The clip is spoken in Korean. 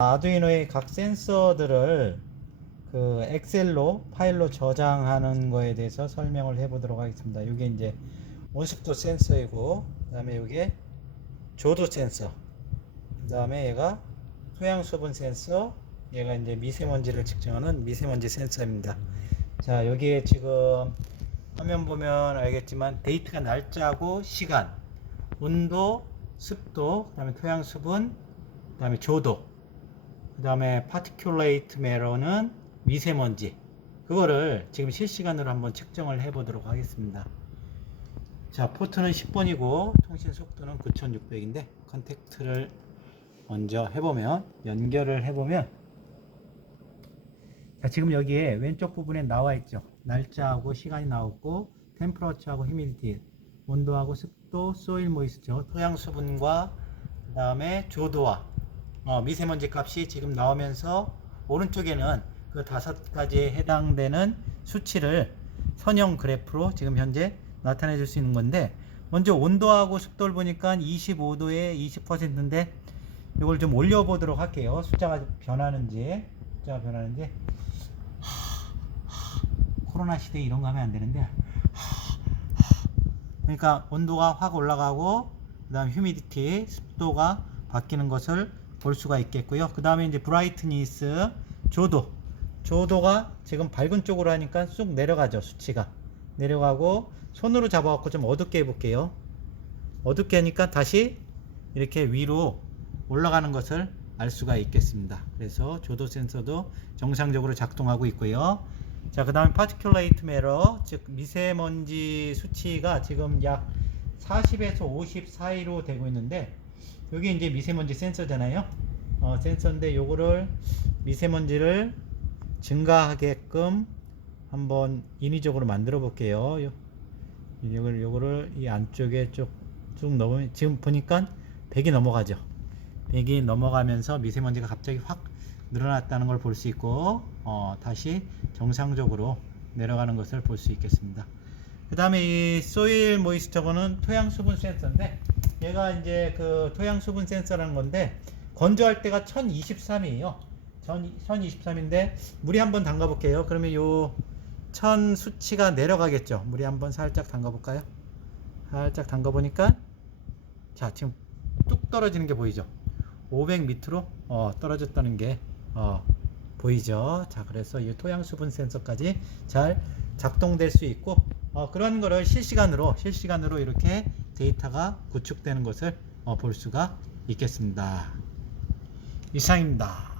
아두이노의 각 센서들을 그 엑셀로 파일로 저장하는 거에 대해서 설명을 해 보도록 하겠습니다. 이게 이제 온습도 센서이고 그다음에 이게 조도 센서. 그다음에 얘가 토양 수분 센서. 얘가 이제 미세먼지를 측정하는 미세먼지 센서입니다. 자, 여기에 지금 화면 보면 알겠지만 데이터가 날짜고 시간, 온도, 습도, 그다음에 토양 수분, 그다음에 조도, 그 다음에 파티큘레이트 매러는 미세먼지. 그거를 지금 실시간으로 한번 측정을 해 보도록 하겠습니다. 자, 포트는 10번이고 통신 속도는 9600인데 컨택트를 먼저 해보면 연결을 해보면 자, 지금 여기에 왼쪽 부분에 나와 있죠. 날짜하고 시간이 나왔고 템퍼러처하고 휴미디티, 온도하고 습도, 소일 모이스처, 토양 수분과 그 다음에 조도와 어, 미세먼지 값이 지금 나오면서 오른쪽에는 그 다섯 가지에 해당되는 수치를 선형 그래프로 지금 현재 나타내 줄 수 있는 건데 먼저 온도하고 습도를 보니까 25도에 20%인데 이걸 좀 올려 보도록 할게요. 숫자가 변하는지 숫자가 변하는지 코로나 시대에 이런 거 하면 안 되는데 그러니까 온도가 확 올라가고 그 다음 휴미디티 습도가 바뀌는 것을 볼 수가 있겠고요. 그 다음에 이제 브라이트니스 조도 조도가 지금 밝은 쪽으로 하니까 쑥 내려가죠 수치가 내려가고 손으로 잡아갖고 좀 어둡게 해볼게요. 어둡게 하니까 다시 이렇게 위로 올라가는 것을 알 수가 있겠습니다. 그래서 조도 센서도 정상적으로 작동하고 있고요. 자, 그 다음에 파티큘레이트 메러, 즉 미세먼지 수치가 지금 약 40에서 50 사이로 되고 있는데 여기 이제 미세먼지 센서잖아요. 어, 센서인데 요거를 미세먼지를 증가하게끔 한번 인위적으로 만들어 볼게요. 요, 요걸 요거를 이 안쪽에 쭉쭉 넣으면 지금 보니까 100이 넘어가죠. 100이 넘어가면서 미세먼지가 갑자기 확 늘어났다는 걸 볼 수 있고 어, 다시 정상적으로 내려가는 것을 볼 수 있겠습니다. 그 다음에 이 소일 모이스처거는 토양 수분 센서인데 얘가 이제 그 토양 수분 센서라는 건데 건조할 때가 1023이에요. 1023인데 물이 한번 담가 볼게요. 그러면 요천 수치가 내려가겠죠. 물이 한번 살짝 담가 볼까요? 살짝 담가 보니까 자, 지금 뚝 떨어지는 게 보이죠? 500 밑으로 어, 떨어졌다는 게 어, 보이죠? 자, 그래서 이 토양 수분 센서까지 잘 작동될 수 있고 어, 그런 거를 실시간으로 실시간으로 이렇게 데이터가 구축되는 것을 어, 볼 수가 있겠습니다. 이상입니다.